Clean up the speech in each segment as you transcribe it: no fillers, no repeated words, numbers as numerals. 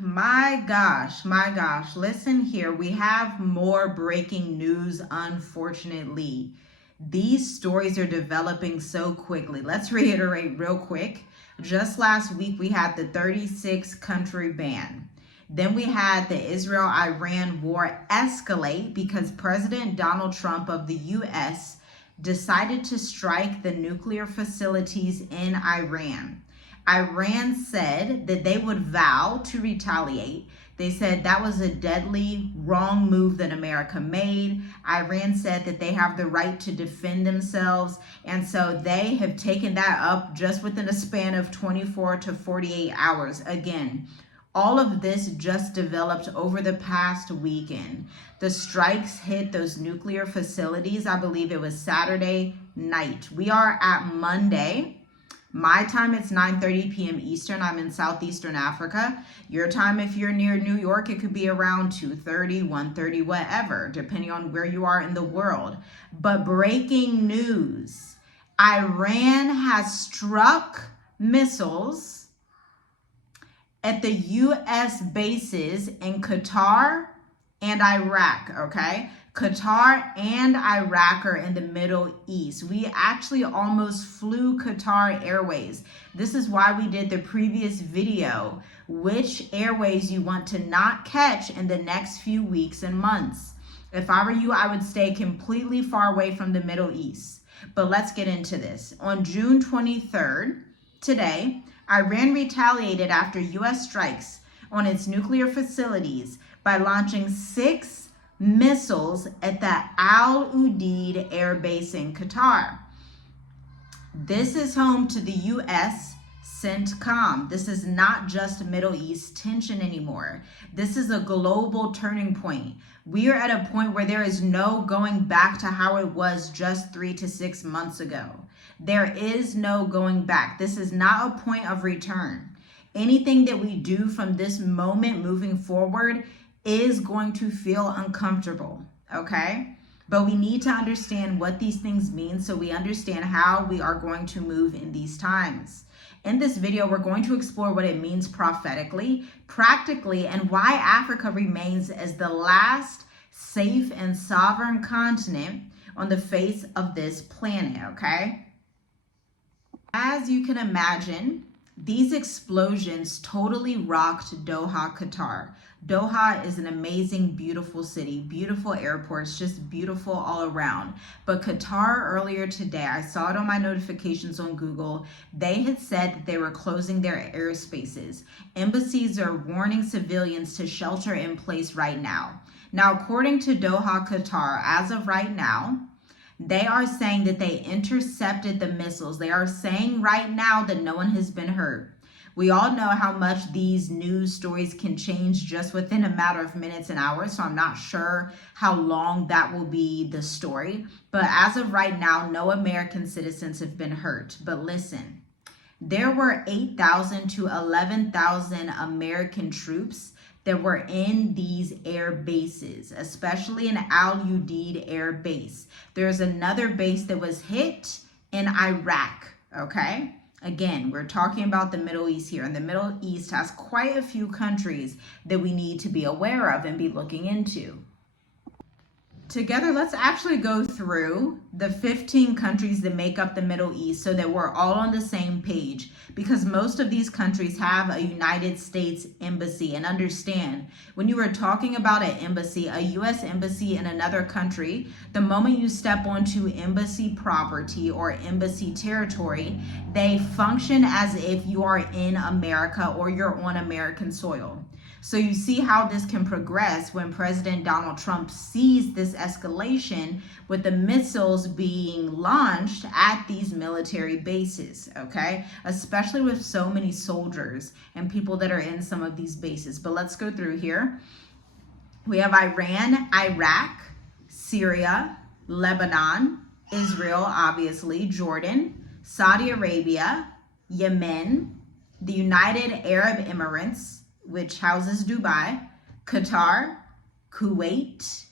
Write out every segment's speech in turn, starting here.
My gosh. Listen here. We have more breaking news, unfortunately. These stories are developing so quickly. Let's reiterate real quick. Just last week, we had the 36 country ban. Then we had the Israel-Iran war escalate because President Donald Trump of the US decided to strike the nuclear facilities in Iran. Iran said that they would vow to retaliate. They said that was a deadly wrong move that America made. Iran said that they have the right to defend themselves. And so they have taken that up just within a span of 24 to 48 hours. Again, all of this just developed over the past weekend. The strikes hit those nuclear facilities. I believe it was Saturday night. We are at Monday. My time, it's 9:30 p.m. Eastern. I'm in Southeastern Africa. Your time, if you're near New York, it could be around 2:30, 1:30, whatever, depending on where you are in the world. But breaking news, Iran has struck missiles at the U.S. bases in Qatar and Iraq, okay? Qatar and Iraq are in the Middle East. We actually almost flew Qatar Airways. This is why we did the previous video, which airways you want to not catch in the next few weeks and months. If I were you, I would stay completely far away from the Middle East. But let's get into this. On June 23rd, today, Iran retaliated after U.S. strikes on its nuclear facilities by launching 6 missiles at the Udeid Air Base in Qatar. This is home to the U.S. CENTCOM. This is not just Middle East tension anymore. This is a global turning point. We are at a point where there is no going back to how it was just 3 to 6 months ago. There is no going back. This is not a point of return. Anything that we do from this moment moving forward is going to feel uncomfortable, okay? But we need to understand what these things mean so we understand how we are going to move in these times. In this video, we're going to explore what it means prophetically, practically, and why Africa remains as the last safe and sovereign continent on the face of this planet, okay? As you can imagine, these explosions totally rocked Doha, Qatar. Doha is an amazing, beautiful city, beautiful airports, just beautiful all around. But Qatar earlier today, I saw it on my notifications on Google, they had said that they were closing their airspaces. Embassies are warning civilians to shelter in place right now. Now, according to Doha, Qatar, as of right now, they are saying that they intercepted the missiles. They are saying right now that no one has been hurt. We all know how much these news stories can change just within a matter of minutes and hours, so I'm not sure how long that will be the story. But as of right now, no American citizens have been hurt. But listen, there were 8,000 to 11,000 American troops that were in these air bases, especially in Al Udeid Air Base. There's another base that was hit in Iraq, okay? Again, we're talking about the Middle East here, and the Middle East has quite a few countries that we need to be aware of and be looking into. Together, let's actually go through the 15 countries that make up the Middle East so that we're all on the same page, because most of these countries have a United States embassy. And understand, when you are talking about an embassy, a U.S. embassy in another country, the moment you step onto embassy property or embassy territory, they function as if you are in America or you're on American soil. So you see how this can progress when President Donald Trump sees this escalation with the missiles being launched at these military bases, okay? Especially with so many soldiers and people that are in some of these bases. But let's go through here. We have Iran, Iraq, Syria, Lebanon, Israel, obviously, Jordan, Saudi Arabia, Yemen, the United Arab Emirates, which houses Dubai, Qatar, Kuwait,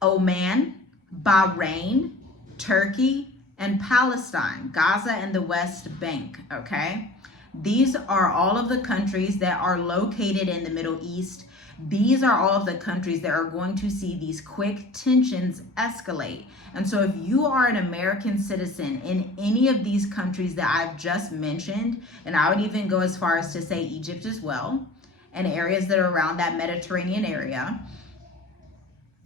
Oman, Bahrain, Turkey, and Palestine, Gaza and the West Bank, okay? These are all of the countries that are located in the Middle East. These are all of the countries that are going to see these quick tensions escalate. And so if you are an American citizen in any of these countries that I've just mentioned, and I would even go as far as to say Egypt as well, and areas that are around that Mediterranean area,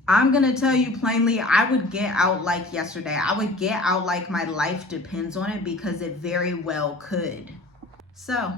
I'm going to tell you plainly, I would get out like yesterday. I would get out like my life depends on it, because it very well could. So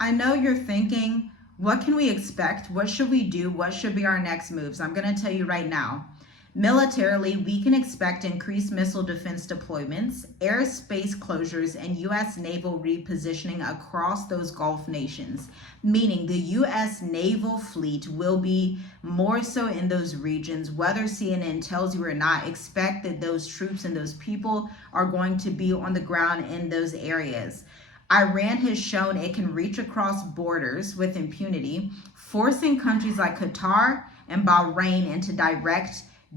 I know you're thinking, what can we expect? What should we do? What should be our next moves? I'm going to tell you right now. Militarily, we can expect increased missile defense deployments, airspace closures, and U.S. naval repositioning across those Gulf nations, meaning the U.S. naval fleet will be more so in those regions. Whether CNN tells you or not, expect that those troops and those people are going to be on the ground in those areas. Iran has shown it can reach across borders with impunity, forcing countries like Qatar and Bahrain into direct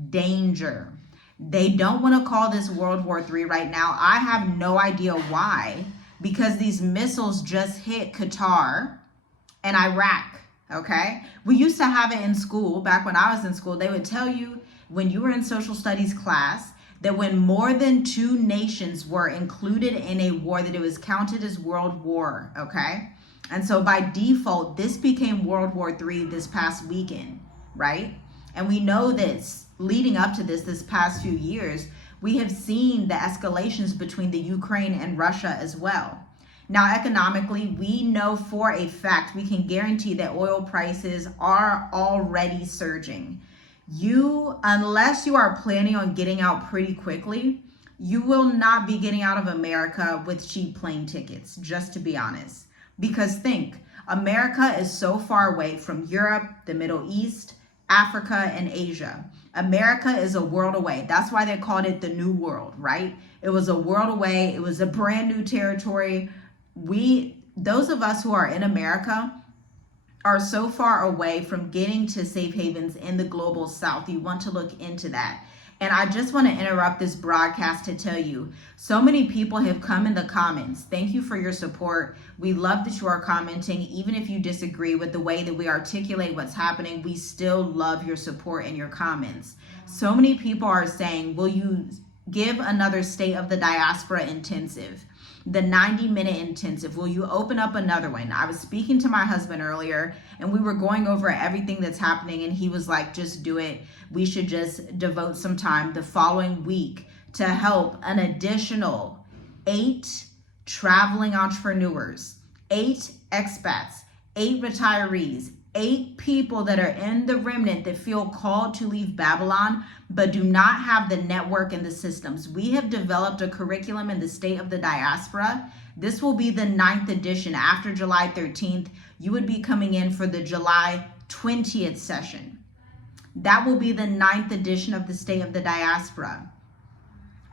danger. They don't want to call this World War III right now. I have no idea why, because these missiles just hit Qatar and Iraq, okay? We used to have it in school. Back when I was in school, they would tell you when you were in social studies class that when more than 2 nations were included in a war, that it was counted as World War, okay? And so by default, this became World War III this past weekend, right? And we know this leading up to this past few years, we have seen the escalations between the Ukraine and Russia as well. Now, economically, we know for a fact, we can guarantee that oil prices are already surging. Unless you are planning on getting out pretty quickly, you will not be getting out of America with cheap plane tickets, just to be honest. Because think, America is so far away from Europe, the Middle East, Africa, and Asia. America is a world away. That's why they called it the New World, right? It was a world away. It was a brand new territory. Those of us who are in America are so far away from getting to safe havens in the global south. You want to look into that. And I just want to interrupt this broadcast to tell you, so many people have come in the comments. Thank you for your support. We love that you are commenting. Even if you disagree with the way that we articulate what's happening, we still love your support and your comments. So many people are saying, will you give another State of the Diaspora intensive? The 90-minute intensive, will you open up another one? I was speaking to my husband earlier and we were going over everything that's happening, and he was like, just do it. We should just devote some time the following week to help an additional 8 traveling entrepreneurs, 8 expats, 8 retirees, 8 people that are in the remnant that feel called to leave Babylon but do not have the network and the systems. We have developed a curriculum in the State of the Diaspora. This will be the 9th edition. After July 13th, you would be coming in for the July 20th session. That will be the 9th edition of the State of the Diaspora.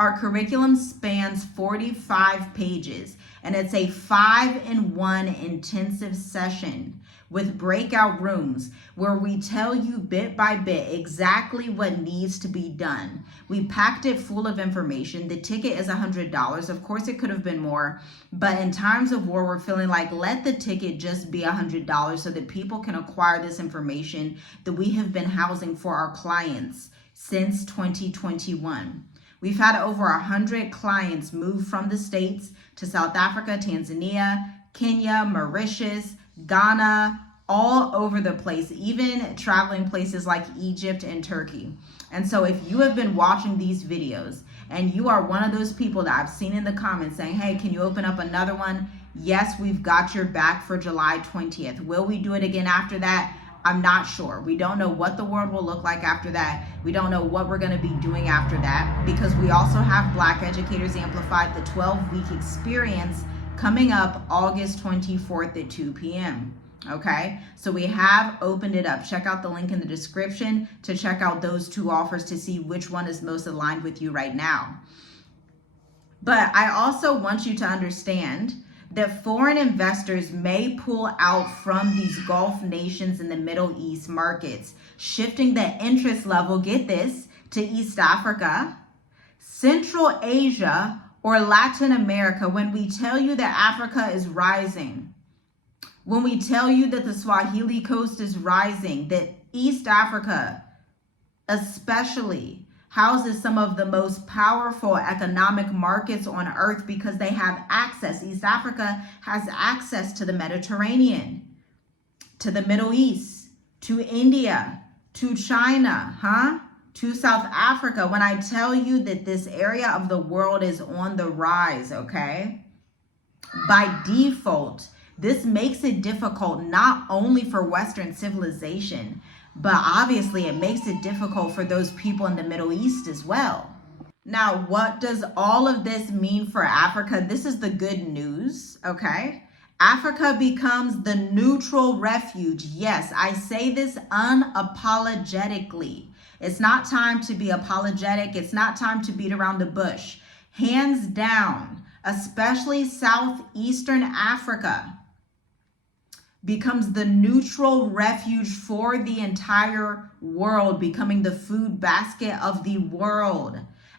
Our curriculum spans 45 pages, and it's a 5-in-1 intensive session with breakout rooms where we tell you bit by bit exactly what needs to be done. We packed it full of information. The ticket is $100. Of course, it could have been more, but in times of war, we're feeling like let the ticket just be $100 so that people can acquire this information that we have been housing for our clients since 2021. We've had over 100 clients move from the States to South Africa, Tanzania, Kenya, Mauritius, Ghana, all over the place, even traveling places like Egypt and Turkey. And so if you have been watching these videos and you are one of those people that I've seen in the comments saying, hey, can you open up another one? Yes, we've got your back for July 20th. Will we do it again after that? I'm not sure. We don't know what the world will look like after that. We don't know what we're going to be doing after that, because we also have Black Educators Amplified, the 12-week experience, coming up August 24th at 2 p.m. Okay, so we have opened it up. Check out the link in the description to check out those 2 offers to see which one is most aligned with you right now. But I also want you to understand that foreign investors may pull out from these Gulf nations in the Middle East markets, shifting the interest level, get this, to East Africa, Central Asia, or Latin America, when we tell you that Africa is rising, when we tell you that the Swahili coast is rising, that East Africa especially houses some of the most powerful economic markets on earth because they have access. East Africa has access to the Mediterranean, to the Middle East, to India, to China, to South Africa. When I tell you that this area of the world is on the rise, okay? By default, this makes it difficult not only for Western civilization, but obviously it makes it difficult for those people in the Middle East as well. Now, what does all of this mean for Africa? This is the good news, okay? Africa becomes the neutral refuge. Yes, I say this unapologetically. It's not time to be apologetic. It's not time to beat around the bush. Hands down, especially Southeastern Africa becomes the neutral refuge for the entire world, becoming the food basket of the world.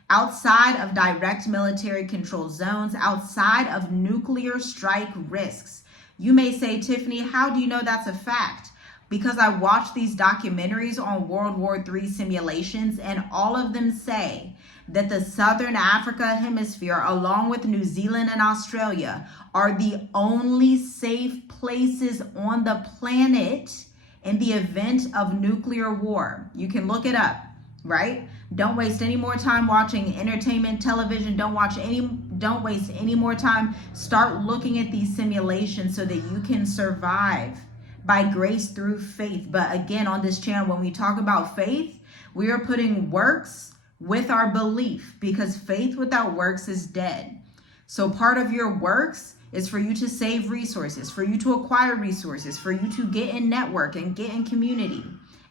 Outside of direct military control zones, outside of nuclear strike risks. You may say, Tiffany, how do you know that's a fact? Because I watched these documentaries on World War III simulations, and all of them say that the Southern Africa hemisphere, along with New Zealand and Australia, are the only safe places on the planet in the event of nuclear war. You can look it up, right? Don't waste any more time watching entertainment television. Don't waste any more time. Start looking at these simulations so that you can survive by grace through faith. But again, on this channel, when we talk about faith, we are putting works with our belief, because faith without works is dead. So part of your works is for you to save resources, for you to acquire resources, for you to get in network and get in community.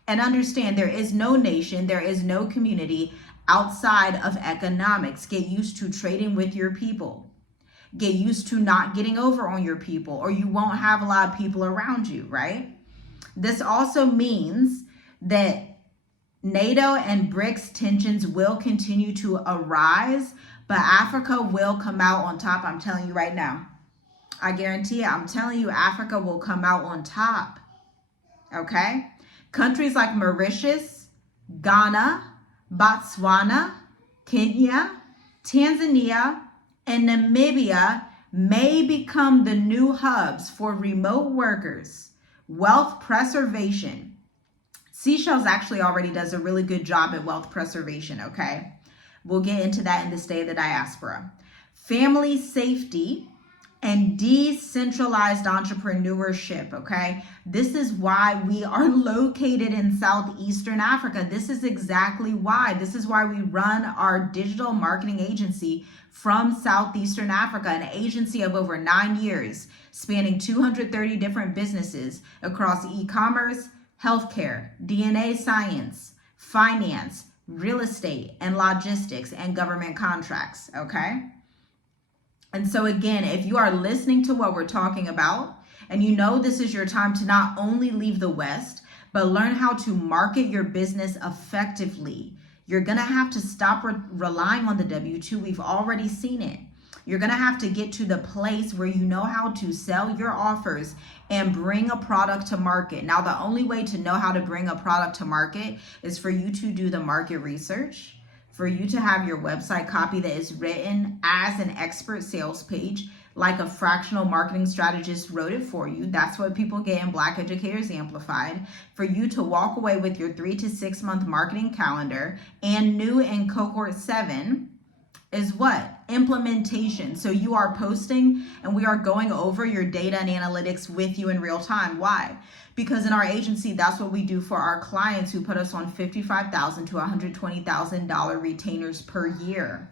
And understand there is no nation, there is no community outside of economics. Get used to trading with your people. Get used to not getting over on your people, or you won't have a lot of people around you, right? This also means that NATO and BRICS tensions will continue to arise, but Africa will come out on top. I'm telling you right now. I guarantee it. I'm telling you, Africa will come out on top. Okay? Countries like Mauritius, Ghana, Botswana, Kenya, Tanzania, and Namibia may become the new hubs for remote workers, wealth preservation. Seychelles actually already does a really good job at wealth preservation, okay? We'll get into that in this day of the diaspora. Family safety and decentralized entrepreneurship, okay? This is why we are located in Southeastern Africa. This is exactly why. This is why we run our digital marketing agency from Southeastern Africa, an agency of over 9 years, spanning 230 different businesses across e-commerce, healthcare, DNA science, finance, real estate, and logistics, and government contracts, okay? And so again, if you are listening to what we're talking about, and you know this is your time to not only leave the West, but learn how to market your business effectively, you're gonna have to stop relying on the W-2. We've already seen it. You're gonna have to get to the place where you know how to sell your offers and bring a product to market. Now, the only way to know how to bring a product to market is for you to do the market research, for you to have your website copy that is written as an expert sales page, like a fractional marketing strategist wrote it for you. That's what people get in Black Educators Amplified. For you to walk away with your 3 to 6 month marketing calendar, and new in cohort 7 is what? Implementation. So you are posting and we are going over your data and analytics with you in real time. Why? Because in our agency, that's what we do for our clients who put us on $55,000 to $120,000 retainers per year.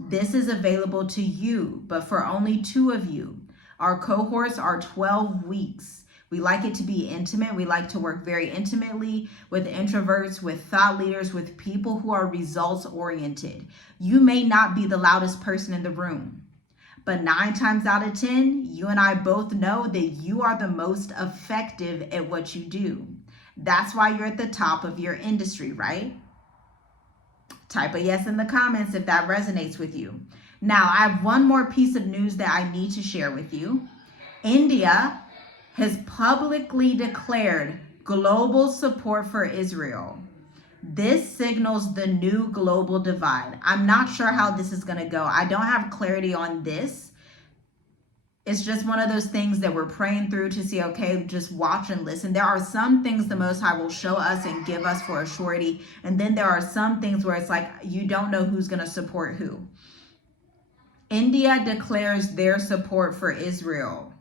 This is available to you, but for only 2 of you. Our cohorts are 12 weeks. We like it to be intimate. We like to work very intimately with introverts, with thought leaders, with people who are results oriented. You may not be the loudest person in the room, but 9 times out of 10, you and I both know that you are the most effective at what you do. That's why you're at the top of your industry, right? Type a yes in the comments if that resonates with you. Now, I have one more piece of news that I need to share with you. India has publicly declared global support for Israel. This signals the new global divide. I'm not sure how this is going to go. I don't have clarity on this. It's just one of those things that we're praying through to see, okay, just watch and listen. There are some things the Most High will show us and give us for a surety. And then there are some things where it's like, you don't know who's going to support who. India declares their support for Israel.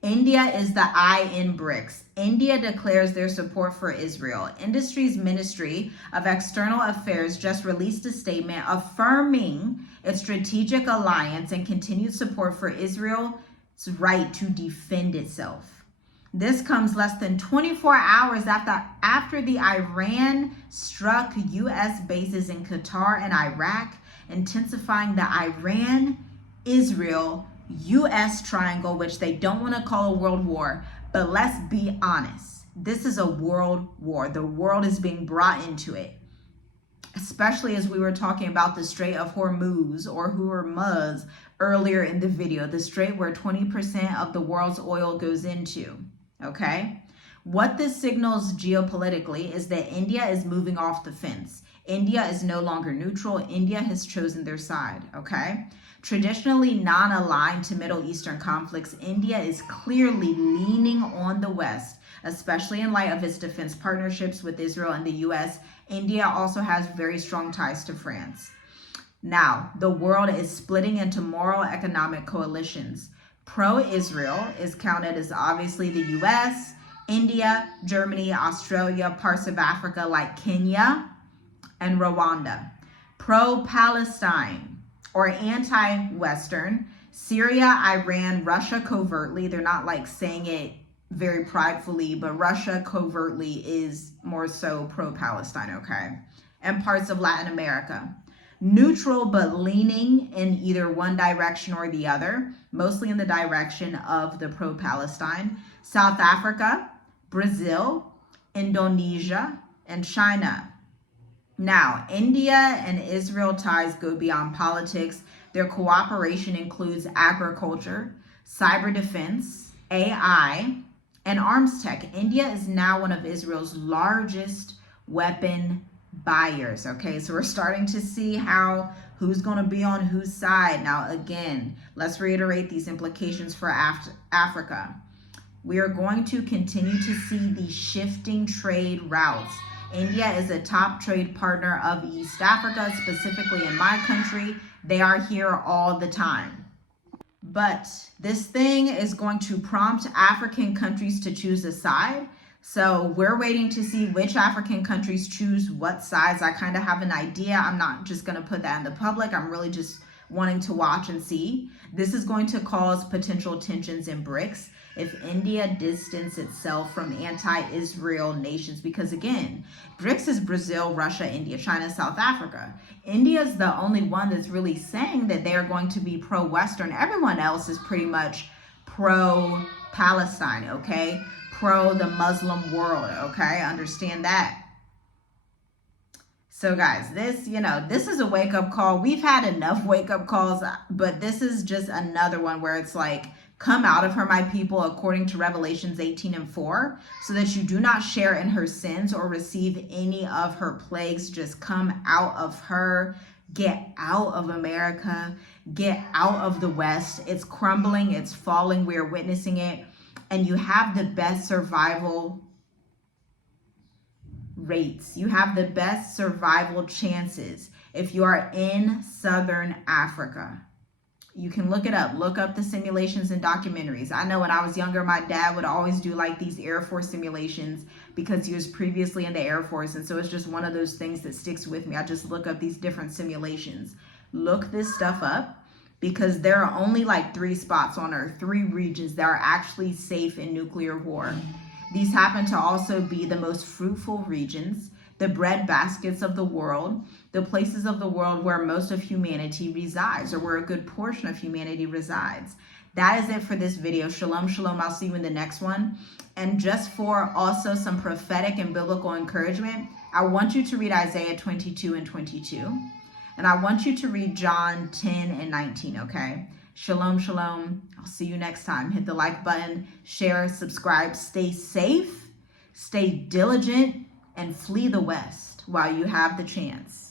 India is the I in BRICS. India declares their support for Israel. Industry's Ministry of External Affairs just released a statement affirming its strategic alliance and continued support for Israel's right to defend itself. This comes less than 24 hours after the Iran struck U.S. bases in Qatar and Iraq, intensifying the Iran-Israel U.S. triangle, which they don't want to call a world war, but let's be honest. This is a world war. The world is being brought into it, especially as we were talking about the Strait of Hormuz or Hormuz earlier in the video, the strait where 20% of the world's oil goes into, okay? What this signals geopolitically is that India is moving off the fence. India is no longer neutral. India has chosen their side, okay? Traditionally non-aligned to Middle Eastern conflicts, India is clearly leaning on the West, especially in light of its defense partnerships with Israel and the U.S. India also has very strong ties to France. Now, the world is splitting into moral economic coalitions. Pro-Israel is counted as obviously the U.S., India, Germany, Australia, parts of Africa like Kenya and Rwanda. Pro-Palestine or anti-Western, Syria, Iran, Russia covertly. They're not like saying it very pridefully, but Russia covertly is more so pro-Palestine, okay? And parts of Latin America. Neutral, but leaning in either one direction or the other, mostly in the direction of the pro-Palestine. South Africa, Brazil, Indonesia, and China. Now, India and Israel ties go beyond politics. Their cooperation includes agriculture, cyber defense, AI, and arms tech. India is now one of Israel's largest weapon buyers, okay? So we're starting to see who's going to be on whose side. Now, again, let's reiterate these implications for Africa. We are going to continue to see these shifting trade routes. India is a top trade partner of East Africa, specifically in my country. They are here all the time. But this thing is going to prompt African countries to choose a side. So we're waiting to see which African countries choose what sides. I kind of have an idea. I'm not just going to put that in the public. I'm really just wanting to watch and see. This is going to cause potential tensions in BRICS if India distances itself from anti-Israel nations, because again, BRICS is Brazil, Russia, India, China, South Africa. India is the only one that's really saying that they are going to be pro-Western. Everyone else is pretty much pro-Palestine, okay? Pro the Muslim world, okay? Understand that. So guys, this is a wake-up call. We've had enough wake-up calls, but this is just another one where it's like, come out of her, my people, according to Revelations 18:4, so that you do not share in her sins or receive any of her plagues. Just come out of her. Get out of America. Get out of the West. It's crumbling. It's falling. We are witnessing it. And you have the best survival rates. You have the best survival chances if you are in Southern Africa. You can look it up. Look up the simulations and documentaries. I know when I was younger, my dad would always do like these Air Force simulations because he was previously in the Air Force. And so it's just one of those things that sticks with me. I just look up these different simulations. Look this stuff up because there are only like 3 spots on Earth, 3 regions that are actually safe in nuclear war. These happen to also be the most fruitful regions, the bread baskets of the world, the places of the world where most of humanity resides, or where a good portion of humanity resides. That is it for this video. Shalom, shalom. I'll see you in the next one. And just for also some prophetic and biblical encouragement, I want you to read Isaiah 22 and 22. And I want you to read John 10 and 19, okay? Shalom, shalom. I'll see you next time. Hit the like button, share, subscribe. Stay safe, stay diligent, and flee the West while you have the chance.